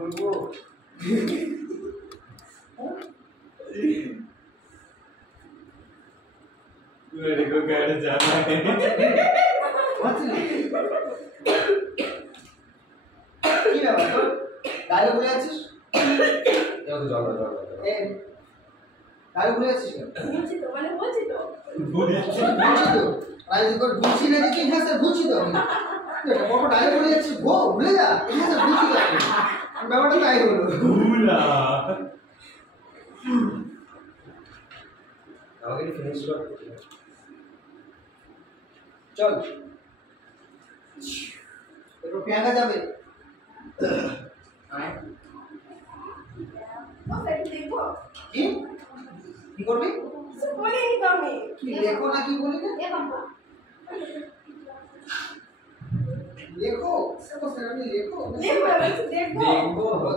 বলবো मेरे को घर जाना है কি ব্যাপার তোর ডায়লগ বলে আছিস চল চল চল এ ডায়লগ বলে আছিস কেন বলছি তো মানে বলছি তো বলছি তো রাজকোট বলছি না যে হ্যাঁ স্যার বলছি তো আমি এটা বড় ডায়লগ বলে যাচ্ছিস গো ভুলে যা হ্যাঁ স্যার বলছি তো আমি ব্যাপারটা তাই হলো भूला আমাকে ফিনিশ কর চল এরপর প্রিয়াঙ্কা যাবে আয় ও সেটা দেখবো কি কি করবি কিছু বলিনি তো আমি কি লেখো না কি বলি না এ বাবা লেখো সব স্যার আপনি লেখো দেখবো দেখবো দেখবো